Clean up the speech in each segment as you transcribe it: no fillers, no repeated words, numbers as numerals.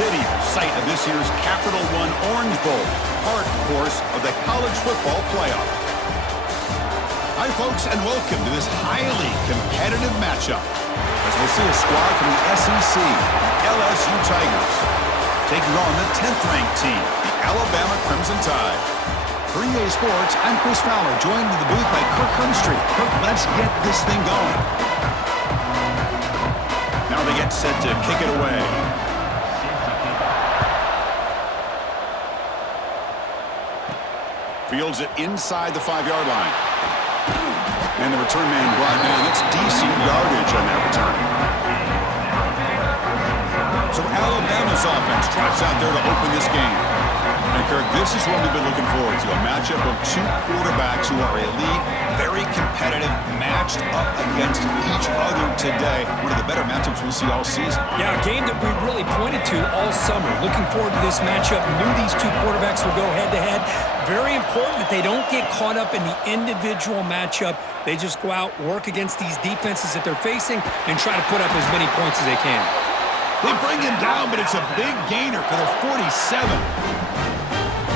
City, site of this year's Capital One Orange Bowl, part, of course, of the college football playoff. Hi, folks, and welcome to this highly competitive matchup, as we'll see a squad from the SEC, the LSU Tigers, taking on the 10th-ranked team, the Alabama Crimson Tide. For EA Sports, I'm Chris Fowler, joined in the booth by Kirk Hermstreet. Kirk, let's get this thing going. Now they get set to kick it away. Fields it inside the 5-yard line. And the return man brought down. That's decent yardage on that return. So Alabama's offense trots out there to open this game. And Kirk, this is what we've been looking forward to, a matchup of two quarterbacks who are elite, very competitive, matched up against each other today. One of the better matchups we'll see all season. Yeah, a game that we really pointed to all summer. Looking forward to this matchup. Knew these two quarterbacks would go head-to-head. Very important that they don't get caught up in the individual matchup. They just go out, work against these defenses that they're facing, and try to put up as many points as they can. They bring him down, but it's a big gainer for the 47.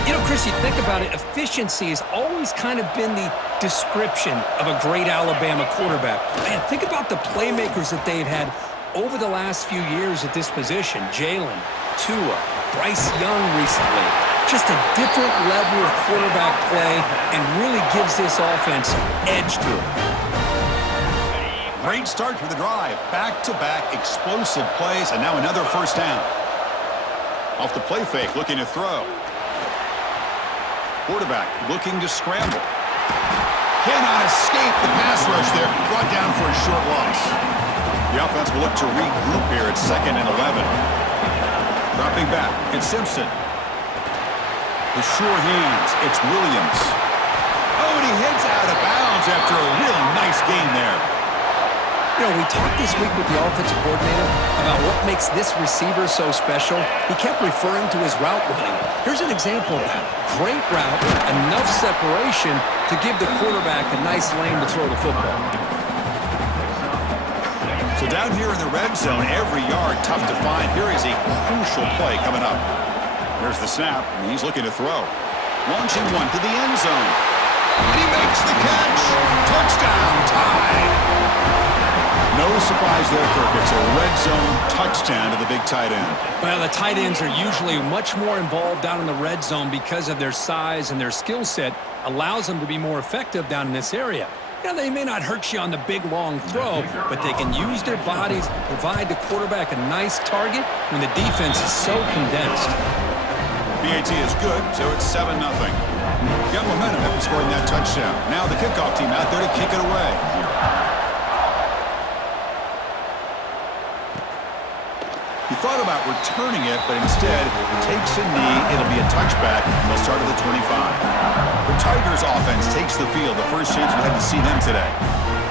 You know, Chris, you think about it, efficiency has always kind of been the description of a great Alabama quarterback. Man, think about the playmakers that they've had over the last few years at this position. Jalen, Tua, Bryce Young recently. Just a different level of quarterback play and really gives this offense edge to it. Great start for the drive. Back-to-back explosive plays, and now another first down. Off the play fake, looking to throw. Quarterback looking to scramble. Cannot escape the pass rush there. Brought down for a short loss. The offense will look to regroup here at 2nd and 11. Dropping back, it's Simpson. The sure hands, it's Williams. Oh, and he heads out of bounds after a real nice gain there. You know, we talked this week with the offensive coordinator about what makes this receiver so special. He kept referring to his route running. Here's an example of that. Great route, enough separation to give the quarterback a nice lane to throw the football. So down here in the red zone, every yard tough to find. Here is a crucial play coming up. There's the snap, and he's looking to throw. Launching one to the end zone. And he makes the catch. Touchdown, Tide. No surprise there, Kirk. It's a red zone touchdown to the big tight end. Well, the tight ends are usually much more involved down in the red zone because of their size, and their skill set allows them to be more effective down in this area. Yeah, they may not hurt you on the big, long throw, but they can use their bodies to provide the quarterback a nice target when the defense is so condensed. BAT is good, so it's 7-0. Got momentum after scoring that touchdown. Now the kickoff team out there to kick it away. He thought about returning it, but instead takes a knee. It'll be a touchback, and they'll start at the 25. The Tigers offense takes the field. The first chance we had to see them today.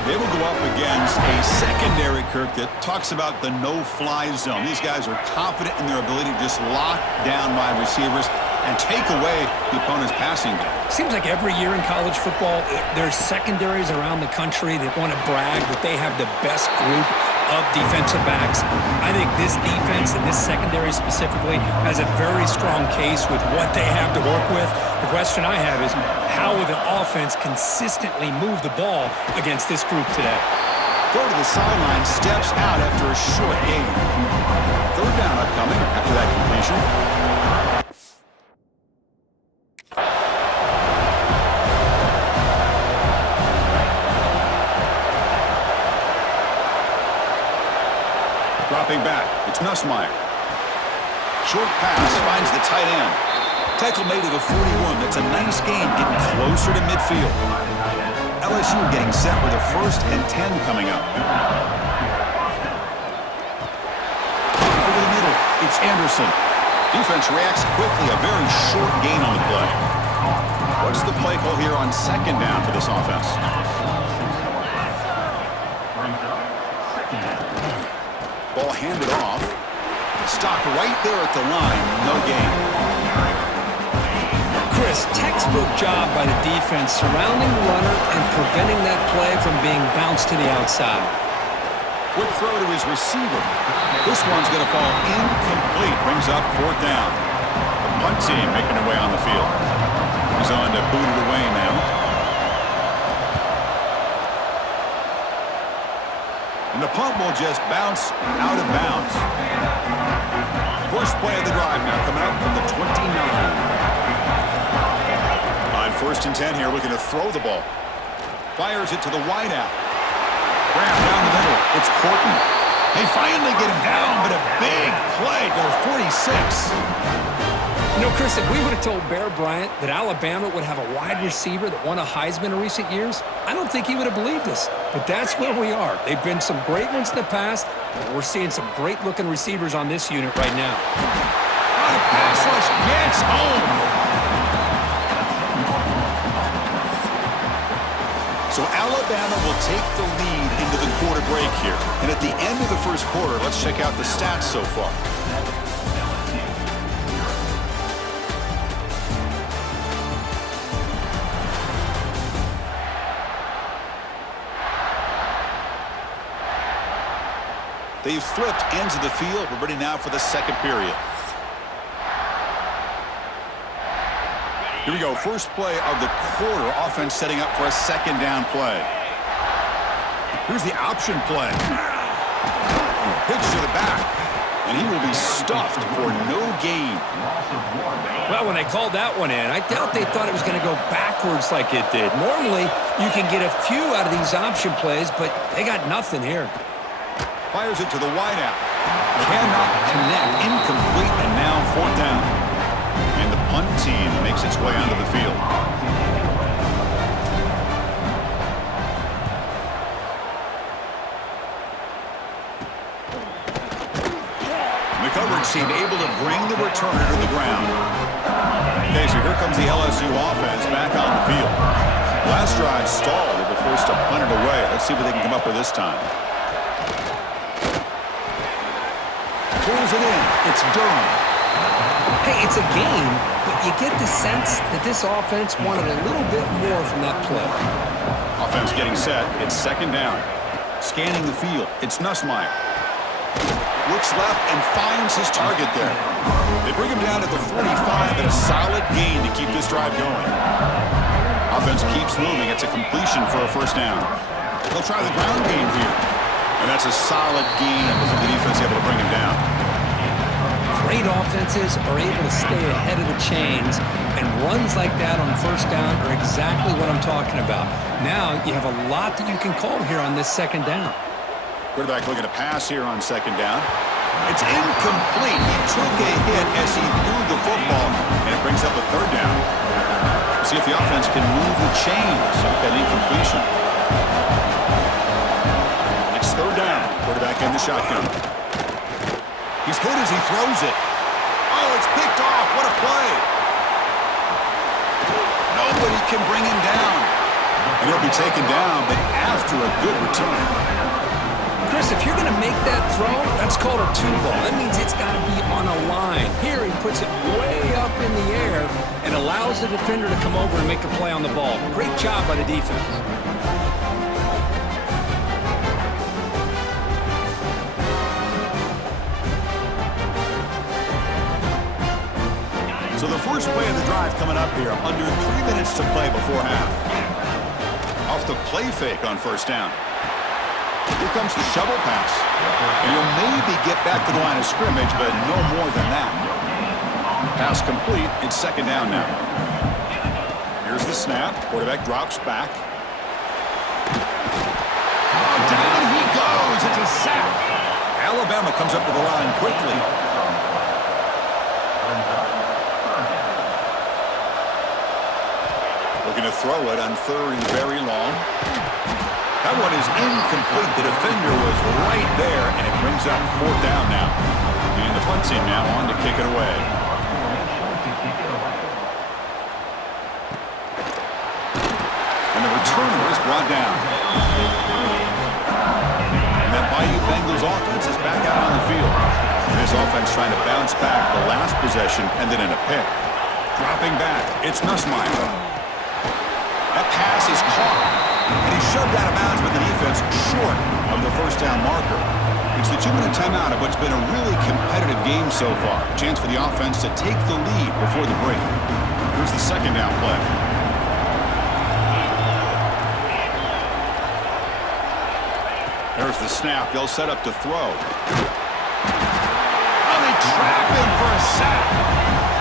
They will go up against a secondary, Kirk, that talks about the no-fly zone. These guys are confident in their ability to just lock down wide receivers and take away the opponent's passing game. Seems like every year in college football, there's secondaries around the country that want to brag that they have the best group of defensive backs. I think this defense and this secondary specifically has a very strong case with what they have to work with. The question I have is, how will the offense consistently move the ball against this group today? Go to the sideline, steps out after a short gain. Third down upcoming after that completion. Dropping back, it's Nussmeier. Short pass finds the tight end. Tackle made at the 41. That's a nice gain, getting closer to midfield. LSU getting set with a 1st and 10 coming up. Over the middle, it's Anderson. Defense reacts quickly, a very short gain on the play. What's the play call here on 2nd down for this offense? Ball handed off. Stopped right there at the line. No gain. Chris, textbook job by the defense surrounding the runner and preventing that play from being bounced to the outside. Quick throw to his receiver. This one's going to fall incomplete. Brings up fourth down. The punt team making their way on the field. He's on to boot it away now. And the punt will just bounce out of bounds. First play of the drive now coming up from the 29. On 1st and 10 here, looking to throw the ball. Fires it to the wideout. Graham down the middle. It's Porton. They finally get him down, but a big play to the 46. You know, Chris, if we would have told Bear Bryant that Alabama would have a wide receiver that won a Heisman in recent years, I don't think he would have believed us. But that's where we are. They've been some great ones in the past, but we're seeing some great-looking receivers on this unit right now. On a pass rush gets home. So Alabama will take the lead into the quarter break here. And at the end of the first quarter, let's check out the stats so far. They've flipped ends of the field. We're ready now for the second period. Here we go. First play of the quarter. Offense setting up for a second down play. Here's the option play. Pitch to the back. And he will be stuffed for no gain. Well, when they called that one in, I doubt they thought it was going to go backwards like it did. Normally, you can get a few out of these option plays, but they got nothing here. Fires it to the wideout. Cannot connect. Incomplete, and now fourth down. And the punt team makes its way onto the field. The coverage team able to bring the returner to the ground. Okay, so here comes the LSU offense back on the field. Last drive stalled. They were forced to punt it away. Let's see what they can come up with this time. Pulls it in. It's Durham. Hey, it's a game, but you get the sense that this offense wanted a little bit more from that play. Offense getting set. It's second down. Scanning the field. It's Nussmeier. Looks left and finds his target there. They bring him down at the 45, and a solid gain to keep this drive going. Offense keeps moving. It's a completion for a first down. They'll try the ground game here. And that's a solid gain before the defense able to bring him down. Great offenses are able to stay ahead of the chains, and runs like that on first down are exactly what I'm talking about. Now you have a lot that you can call here on this second down. Quarterback looking to pass here on second down. It's incomplete. He took a hit as he threw the football, and it brings up a third down. See if the offense can move the chains off that incompletion. It's third down. Quarterback in the shotgun. He's hit as he throws it. Oh, it's picked off. What a play. Nobody can bring him down. And he'll be taken down, but after a good return. Chris, if you're going to make that throw, that's called a two ball. That means it's got to be on a line. Here he puts it way up in the air and allows the defender to come over and make a play on the ball. Great job by the defense. So the first play of the drive coming up here. Under 3 minutes to play before half. Off the play fake on first down. Here comes the shovel pass. And he'll maybe get back to the line of scrimmage, but no more than that. Pass complete. It's second down now. Here's the snap. Quarterback drops back. Down he goes. It's a sack. Alabama comes up to the line quickly. Looking to throw it on third and very long. That one is incomplete. The defender was right there, and it brings up fourth down now. And the punt team now on to kick it away. And the returner is brought down. And that Bayou Bengals offense is back out on the field. This offense trying to bounce back the last possession and then in a pick. Dropping back, it's Nussmeier. That pass is caught. And he shoved out of bounds with the defense short of the first down marker. It's the 2-minute timeout of what's been a really competitive game so far. A chance for the offense to take the lead before the break. Here's the second down play. There's the snap. They'll set up to throw. Oh, they trap him for a sack.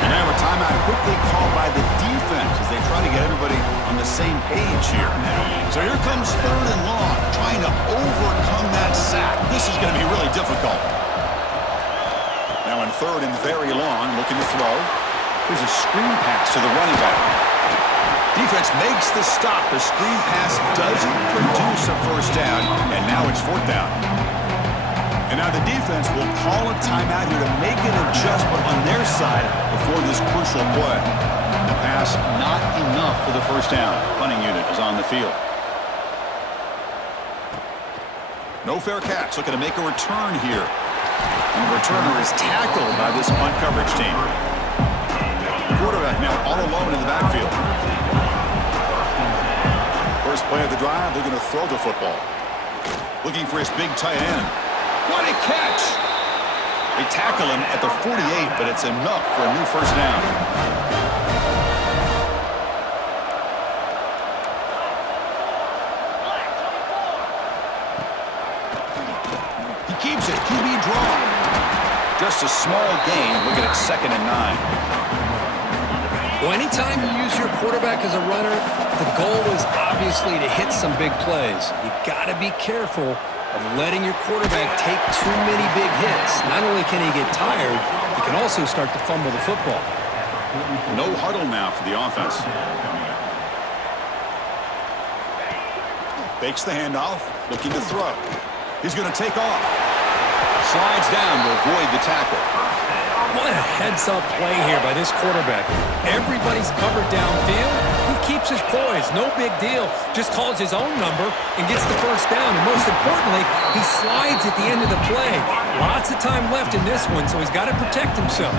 And now a timeout quickly called by the defense as they try to get everybody on the same page here. So here comes third and long, trying to overcome that sack. This is going to be really difficult. Now in third and very long, looking to throw. Here's a screen pass to the running back. Defense makes the stop. The screen pass doesn't produce a first down, and now it's fourth down. And now the defense will call a timeout here to make an adjustment on their side before this crucial play. The pass not enough for the first down. Punting unit is on the field. No fair catch. Looking to make a return here. And the returner is tackled by this punt coverage team. Quarterback now all alone in the backfield. First play of the drive, they're going to throw the football. Looking for his big tight end. What a catch! They tackle him at the 48, but it's enough for a new first down. He keeps it. QB draw. Just a small gain. Looking at 2nd and 9. Well, anytime you use your quarterback as a runner, the goal is obviously to hit some big plays. You got to be careful of letting your quarterback take too many big hits. Not only can he get tired, he can also start to fumble the football. No huddle now for the offense. Fakes the handoff, looking to throw. He's going to take off. Slides down to avoid the tackle. What a heads-up play here by this quarterback. Everybody's covered downfield. He keeps his poise. No big deal. Just calls his own number and gets the first down. And most importantly, he slides at the end of the play. Lots of time left in this one, so he's got to protect himself.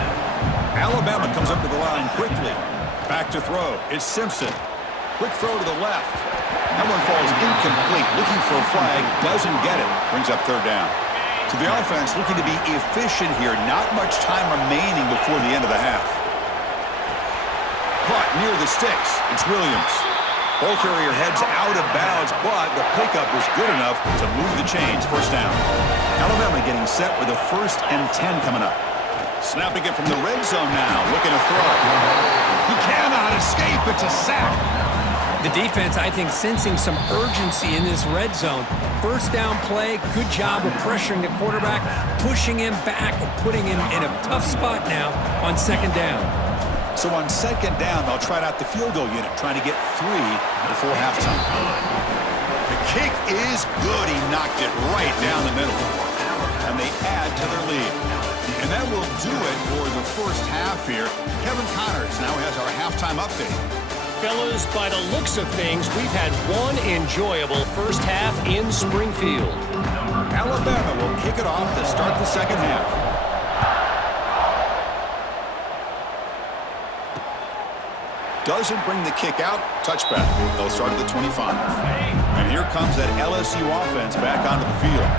Alabama comes up to the line quickly. Back to throw. It's Simpson. Quick throw to the left. That one falls incomplete. Looking for a flag. Doesn't get it. Brings up third down. So the offense looking to be efficient here. Not much time remaining before the end of the half. Caught near the sticks. It's Williams. Ball carrier heads out of bounds, but the pickup was good enough to move the chains. First down. Alabama getting set with a 1st and 10 coming up. Snapping it from the red zone now. Looking to throw. He cannot escape. It's a sack. The defense, I think, sensing some urgency in this red zone. First down play, good job of pressuring the quarterback, pushing him back and putting him in a tough spot now on 2nd down. So on 2nd down, they'll try out the field goal unit, trying to get 3 before halftime. The kick is good. He knocked it right down the middle. And they add to their lead. And that will do it for the first half here. Kevin Connors now has our halftime update. Fellas, by the looks of things, we've had one enjoyable first half in Springfield. Alabama will kick it off to start the second half. Doesn't bring the kick out. Touchback. They'll start at the 25. And here comes that LSU offense back onto the field.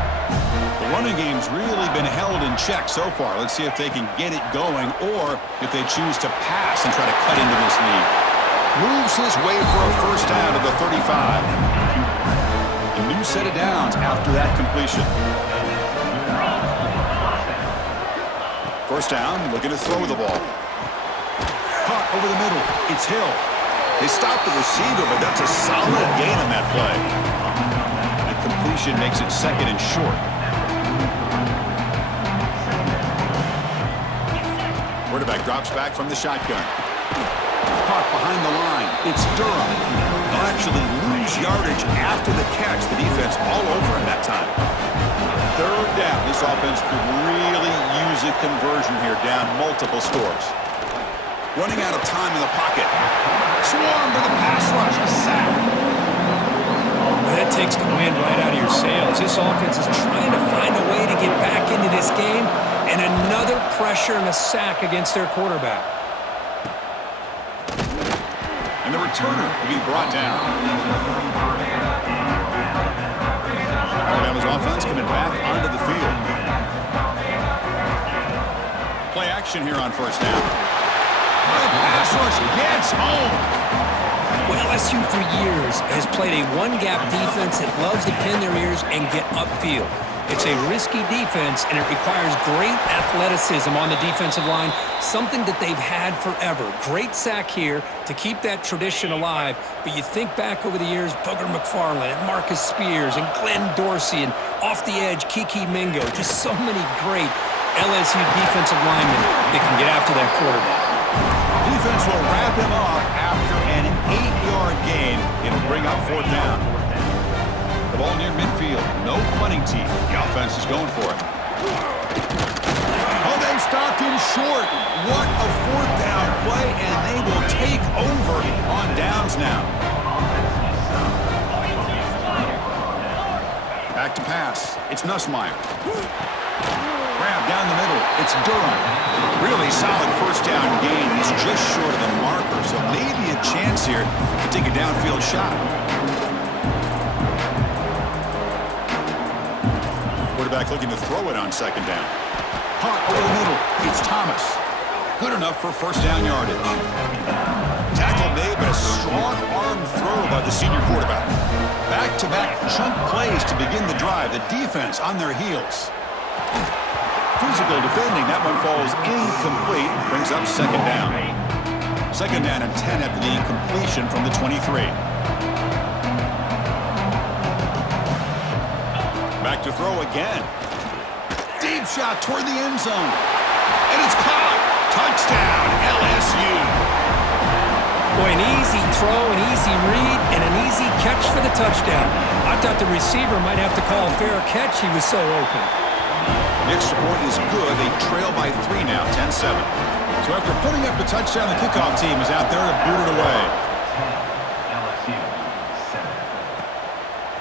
The running game's really been held in check so far. Let's see if they can get it going or if they choose to pass and try to cut into this lead. Moves his way for a first down to the 35. A new set of downs after that completion. First down, looking to throw the ball. Caught over the middle. It's Hill. They stopped the receiver, but that's a solid gain on that play. And completion makes it 2nd and short. Quarterback drops back from the shotgun. Caught behind the line. It's Durham. They'll actually lose yardage after the catch. The defense all over him that time. Third down. This offense could really use a conversion here, down multiple scores. Running out of time in the pocket. Swarm to the pass rush. A sack. That takes the wind right out of your sails. This offense is trying to find a way to get back into this game, and another pressure and a sack against their quarterback. And the returner will be brought down. Bama's offense coming back onto the field. Play action here on first down. The pass rush gets home. Well, LSU for years has played a one-gap defense that loves to pin their ears and get upfield. It's a risky defense, and it requires great athleticism on the defensive line, something that they've had forever. Great sack here to keep that tradition alive, but you think back over the years, Booger McFarland and Marcus Spears and Glenn Dorsey and off the edge, Kiki Mingo, just so many great LSU defensive linemen that can get after that quarterback. Defense will wrap him up after an 8-yard gain. It'll bring up fourth down. The ball near midfield. No punting team. The offense is going for it. Oh, they stopped him short. What a fourth down play, and they will take over on downs now. Back to pass. It's Nussmeier. Grab down the middle. It's Durham. Really solid first down gain. He's just short of the marker, so maybe a chance here to take a downfield shot. Quarterback looking to throw it on second down. Hunt over the middle. It's Thomas. Good enough for first down yardage. Tackle made, but a strong arm throw by the senior quarterback. Back-to-back chunk plays to begin the drive. The defense on their heels. Physical defending. That one falls incomplete. Brings up second down. Second down and 10 after the incompletion from the 23. Back to throw again. Deep shot toward the end zone. And it's caught. Touchdown, LSU. Boy, an easy throw, an easy read, and an easy catch for the touchdown. I thought the receiver might have to call a fair catch. He was so open. The extra point is good. They trail by 3 now, 10-7. So after putting up the touchdown, the kickoff team is out there to boot it away.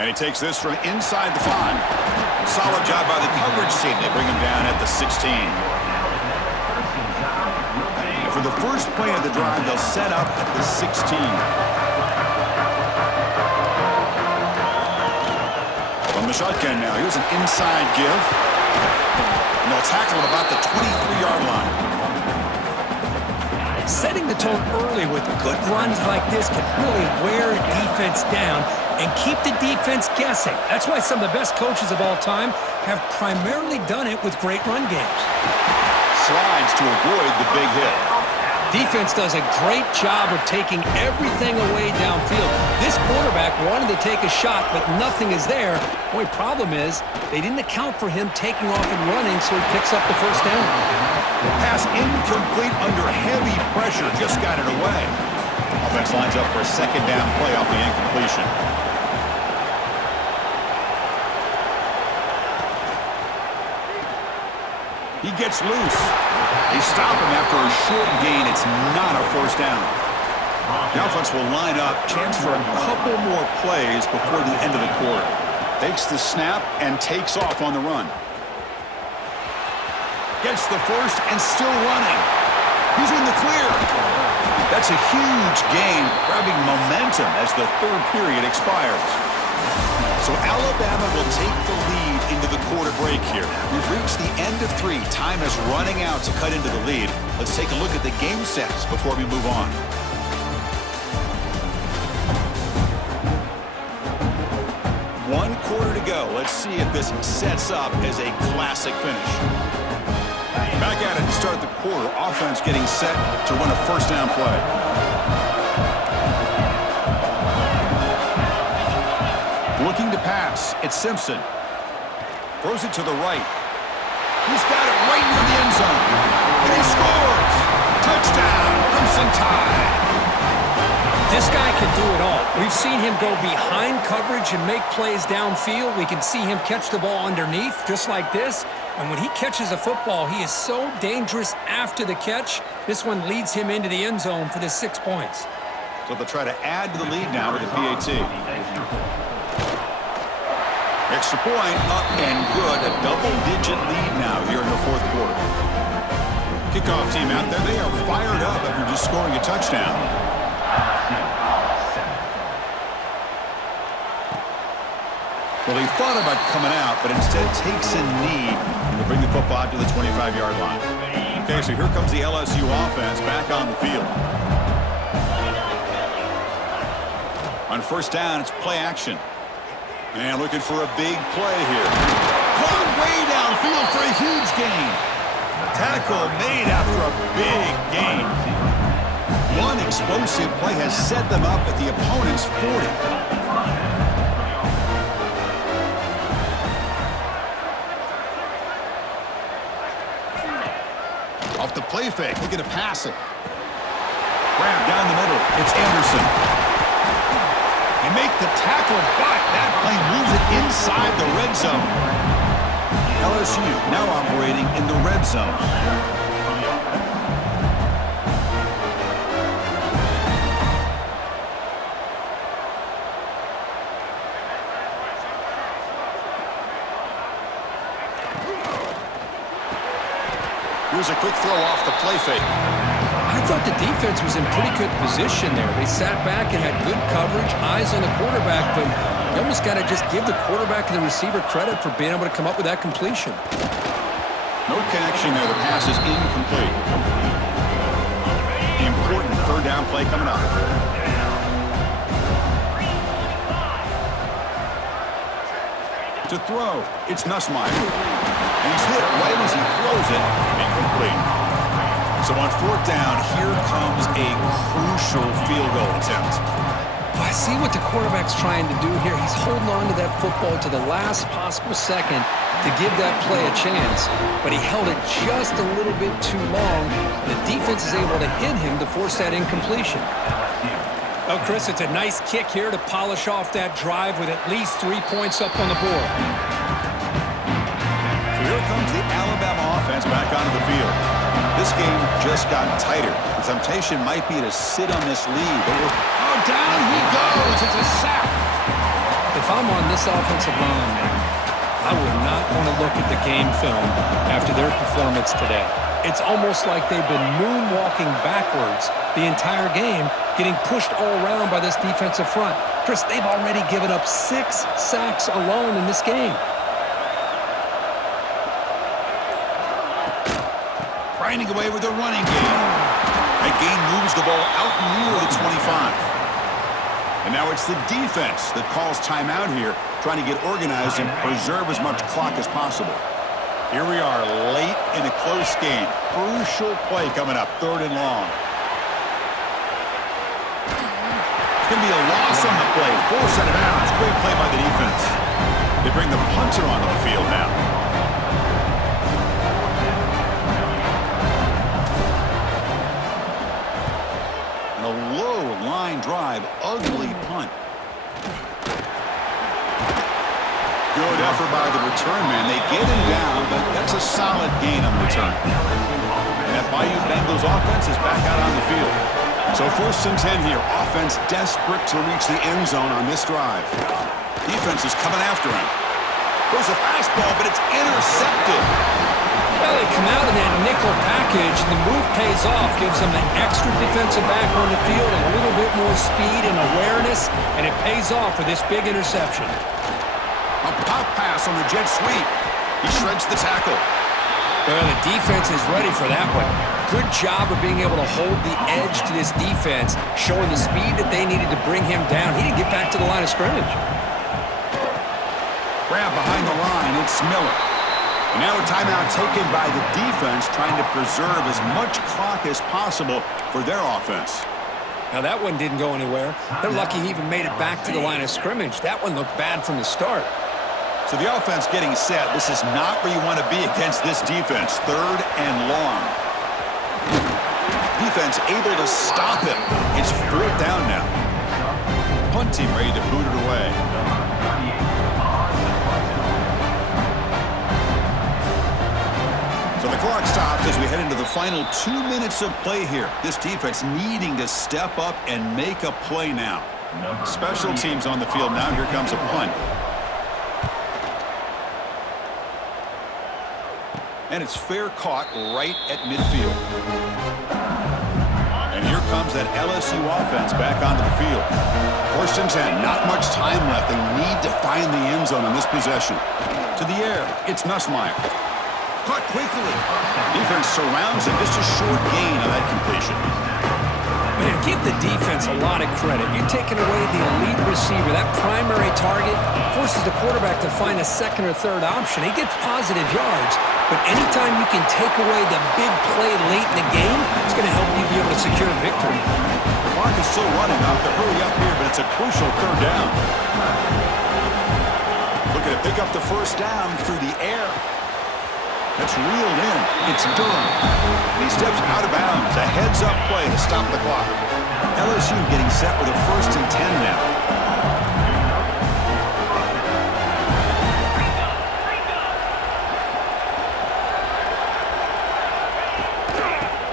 And he takes this from inside the 5. Solid job by the coverage team. They bring him down at the 16. And for the first play of the drive, they'll set up at the 16. From the shotgun now, here's an inside give. And they'll tackle him about the 23-yard line. Setting the tone early with good runs like this can really wear a defense down and keep the defense guessing. That's why some of the best coaches of all time have primarily done it with great run games. Slides to avoid the big hit. Defense does a great job of taking everything away downfield. This quarterback wanted to take a shot, but nothing is there. The only problem is they didn't account for him taking off and running, so he picks up the first down. Pass incomplete under heavy pressure. Just got it away. Offense lines up for a second down play off the incompletion. He gets loose. They stop him after a short gain. It's not a first down. The offense will line up. Chance for a couple more plays before the end of the quarter. Takes the snap and takes off on the run. Gets the first and still running. He's in the clear. That's a huge gain, grabbing momentum as the third period expires. So Alabama will take the lead into the quarter break here. We've reached the end of 3. Time is running out to cut into the lead. Let's take a look at the game sets before we move on. One quarter to go. Let's see if this sets up as a classic finish. Back at it to start the quarter. Offense getting set to run a first down play. Looking to pass. It's Simpson. Throws it to the right. He's got it right near the end zone. And he scores! Touchdown, Crimson Tide! This guy can do it all. We've seen him go behind coverage and make plays downfield. We can see him catch the ball underneath, just like this. And when he catches a football, he is so dangerous after the catch. This one leads him into the end zone for the 6 points. So they'll try to add to the lead now with the PAT. Extra point, up and good. A double-digit lead now here in the fourth quarter. Kickoff team out there. They are fired up after just scoring a touchdown. Well, he thought about coming out, but instead takes a knee to bring the football out to the 25-yard line. Okay, so here comes the LSU offense back on the field. On first down, it's play action. And looking for a big play here. Going way downfield for a huge gain. Tackle made after a big gain. One explosive play has set them up at the opponent's 40. Off the play fake, looking to pass it. Grab down the middle, it's Anderson. They make the tackle, but that play moves it inside the red zone. LSU now operating in the red zone. Here's a quick throw off the play fake. I thought the defense was in pretty good position there. They sat back and had good coverage, eyes on the quarterback, but you almost got to just give the quarterback and the receiver credit for being able to come up with that completion. No connection there. The pass is incomplete. Important third down play coming up. To throw, it's Nussmeier. And he's hit right as he throws it. Incomplete. So on fourth down, here comes a crucial field goal attempt. I see what the quarterback's trying to do here. He's holding on to that football to the last possible second to give that play a chance, but he held it just a little bit too long. The defense is able to hit him to force that incompletion. Oh, Chris, it's a nice kick here to polish off that drive with at least 3 points up on the board. So here comes the Alabama offense back onto the field. This game just got tighter. The temptation might be to sit on this lead, but down he goes. It's a sack. If I'm on this offensive line, I would not want to look at the game film after their performance today. It's almost like they've been moonwalking backwards the entire game, getting pushed all around by this defensive front. Chris, they've already given up 6 sacks alone in this game. Grinding away with a running game. That gain moves the ball out near the 25. And now it's the defense that calls timeout here, trying to get organized and preserve as much clock as possible. Here we are late in a close game. Crucial play coming up, third and long. It's going to be a loss on the play. Force out of bounds. Great play by the defense. They bring the punter onto the field now. And a low line drive, ugly punt. Good effort by the return man. They get him down, but that's a solid gain on the return. And that Bayou Bengals offense is back out on the field. So 1st and 10 here. Offense desperate to reach the end zone on this drive. Defense is coming after him. Goes a fastball, but it's intercepted. Well, they come out of that nickel package, and the move pays off, gives them an extra defensive back on the field, a little bit more speed and awareness, and it pays off for this big interception. A pop pass on the jet sweep. He shreds the tackle. Well, the defense is ready for that one. Good job of being able to hold the edge to this defense, showing the speed that they needed to bring him down. He didn't get back to the line of scrimmage. Grab behind the line, it's Miller. And now a timeout taken by the defense, trying to preserve as much clock as possible for their offense. Now that one didn't go anywhere. They're lucky he even made it back to the line of scrimmage. That one looked bad from the start. So the offense getting set. This is not where you want to be against this defense. Third and long. Defense able to stop him. It's 4th down now. Punt team ready to boot it away. So the clock stops as we head into the final 2 minutes of play here. This defense needing to step up and make a play now. Special teams on the field now. Here comes a punt. And it's fair caught right at midfield. And here comes that LSU offense back onto the field. First and 10, not much time left. They need to find the end zone on this possession. To the air, it's Nussmeier. Caught quickly. Defense surrounds him. Just a short gain on that completion. Man, give the defense a lot of credit. You're taking away the elite receiver. That primary target forces the quarterback to find a second or third option. He gets positive yards, but anytime you can take away the big play late in the game, it's going to help you be able to secure victory. The clock is still running. Off to hurry up here, but it's a crucial third down. Looking to pick up the first down through the air. That's reeled in. It's Durham. And he steps out of bounds. A heads-up play to stop the clock. LSU getting set with a first and 10 now.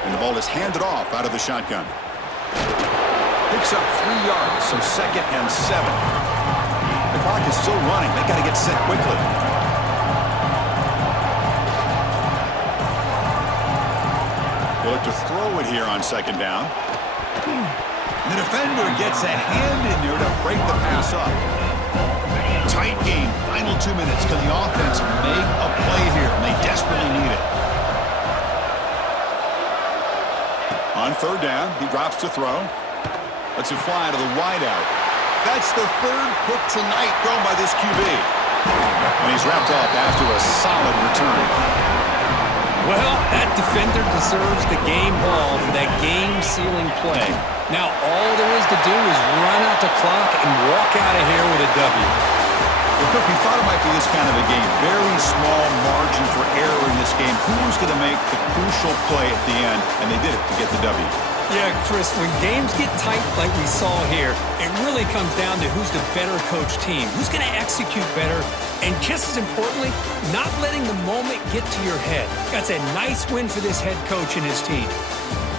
And the ball is handed off out of the shotgun. Picks up 3 yards, so second and 7. The clock is still running. They got to get set quickly. They'll look to throw it here on second down. The defender gets a hand in there to break the pass up. Tight game. Final 2 minutes. Can the offense make a play here? And they desperately need it. On third down, he drops to throw. Lets it fly to the wideout. That's the third pick tonight thrown by this QB. And he's wrapped up after a solid return. Well, that defender deserves the game ball for that game-sealing play. Now, all there is to do is run out the clock and walk out of here with a W. Well, Cook, we thought it might be this kind of a game. Very small margin for error in this game. Who was going to make the crucial play at the end? And they did it to get the W. Yeah, Chris, when games get tight like we saw here, it really comes down to who's the better coach team, who's going to execute better, and just as importantly, not letting the moment get to your head. That's a nice win for this head coach and his team.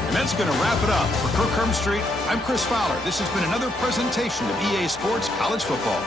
And that's going to wrap it up. For Kirk Street, I'm Chris Fowler. This has been another presentation of EA Sports College Football.